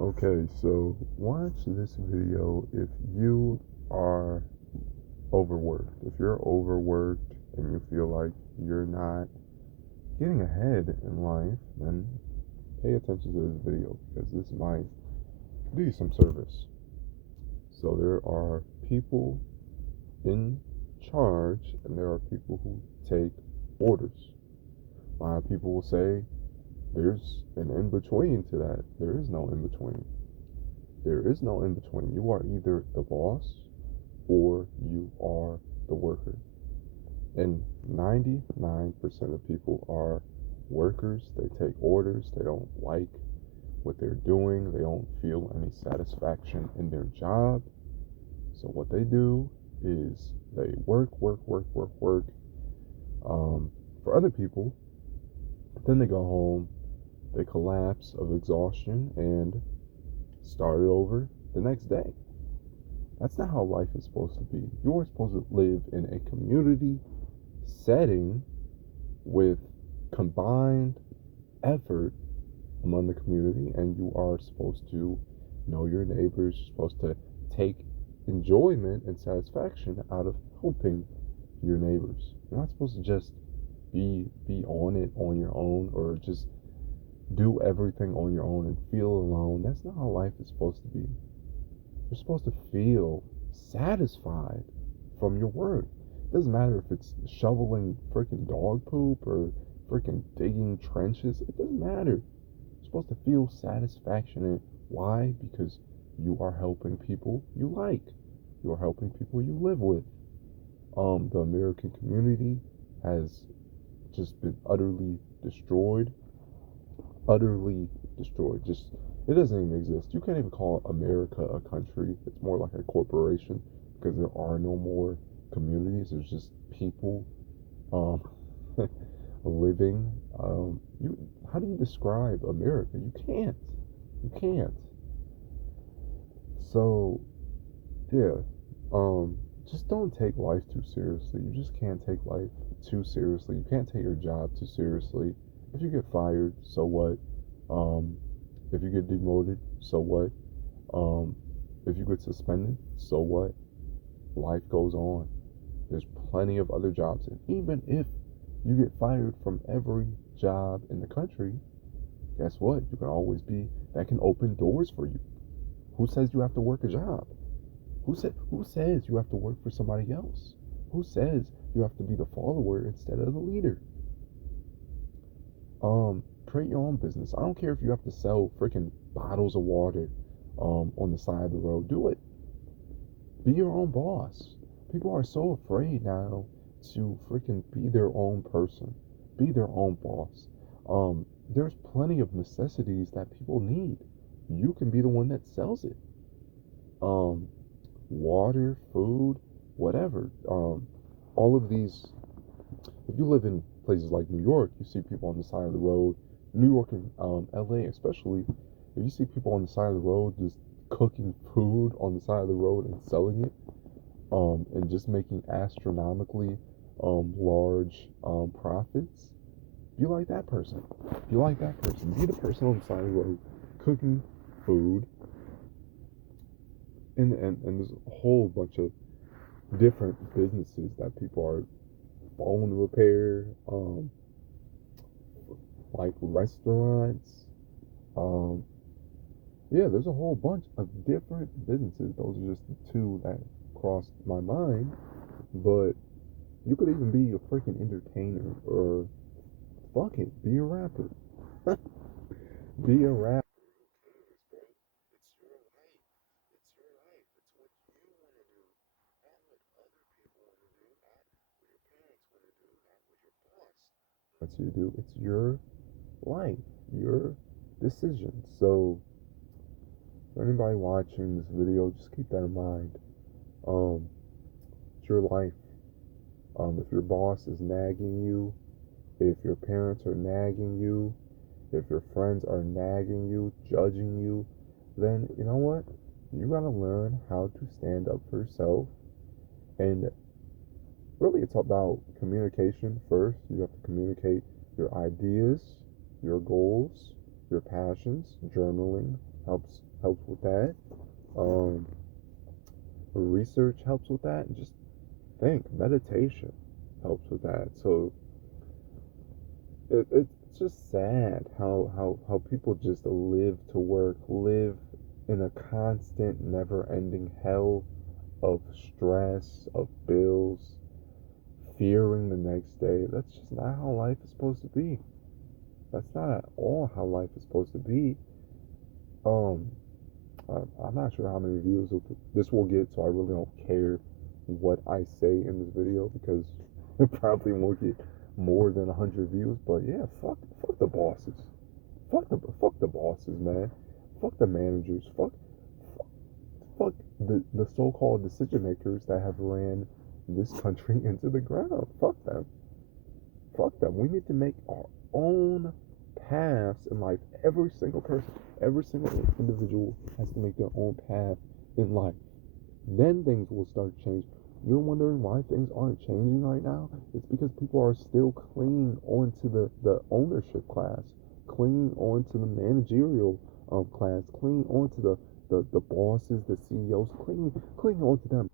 Okay, so watch this video if you are overworked. If you're overworked and you feel like you're not getting ahead in life, then pay attention to this video because this might do you some service. So there are people in charge and there are people who take orders. A lot of people will say there's an in between to that. There is no in between. There is no in between. You are either the boss or you are the worker. And 99% of people are workers. They take orders. They don't like what they're doing. They don't feel any satisfaction in their job. So what they do is they work for other people. Then they go home, they collapse of exhaustion and start it over the next day. That's not how life is supposed to be. You're supposed to live in a community setting with combined effort among the community, and you are supposed to know your neighbors. You're supposed to take enjoyment and satisfaction out of helping your neighbors. You're not supposed to just be on it on your own or just do everything on your own and feel alone. That's not how life is supposed to be. You're supposed to feel satisfied from your work. It doesn't matter if it's shoveling freaking dog poop or freaking digging trenches. It doesn't matter. You're supposed to feel satisfaction in it. Why? Because you are helping people you like. You are helping people you live with. The American community has just been utterly destroyed. Just it doesn't even exist. You can't even call America a country. It's more like a corporation because there are no more communities. There's just people um, living. You how do you describe America? You can't. You can't. So yeah, just don't take life too seriously. You just can't take life too seriously. You can't take your job too seriously. If you get fired, so what? Um, if you get demoted, so what? Um, if you get suspended, so what? Life goes on. There's plenty of other jobs, and even if you get fired from every job in the country, guess what? You can always be that can open doors for you. Who says you have to work a job? Who says you have to work for somebody else? Who says you have to be the follower instead of the leader? Create your own business. I don't care if you have to sell freaking bottles of water on the side of the road. Do it. Be your own boss. People are so afraid now to freaking be their own person. Be their own boss. There's plenty of necessities that people need. You can be the one that sells it. Um, Water, food, whatever. All of these. If you live in places like New York, you see people on the side of the road. New York and LA, especially, if you see people on the side of the road just cooking food on the side of the road and selling it, and just making astronomically large profits, be like that person. Be like that person. Be the person on the side of the road cooking food, and there's a whole bunch of different businesses that people are phone repair, like restaurants. Um, yeah, there's a whole bunch of different businesses. Those are just the two that crossed my mind. But you could even be a freaking entertainer or fuck it, be a rapper. Be a rapper. What you do, it's your life, your decision. So for anybody watching this video, just keep that in mind. Um, it's your life. If your boss is nagging you, if your parents are nagging you, if your friends are nagging you, judging you, then you know what? You gotta learn how to stand up for yourself. And really, it's about communication first. You have to communicate your ideas, your goals, your passions, journaling, helps with that. Um, Research helps with that, and just think meditation helps with that. So it's just sad how people just live to work, live in a constant, never-ending hell of stress, of bills, fearing the next day. That's just not how life is supposed to be. That's not at all how life is supposed to be. Um, I'm not sure how many views this will get, so I really don't care what I say in this video because it probably won't get more than 100 views. But yeah, fuck the bosses. Fuck the bosses, man. Fuck the managers. Fuck the so-called decision makers that have ran this country into the ground. Fuck them. Fuck them. We need to make our own paths in life. Every single person, every single individual has to make their own path in life. Then things will start to change. You're wondering why things aren't changing right now? It's because people are still clinging onto the ownership class, clinging onto the managerial class, clinging onto the bosses, the CEOs, clinging onto them.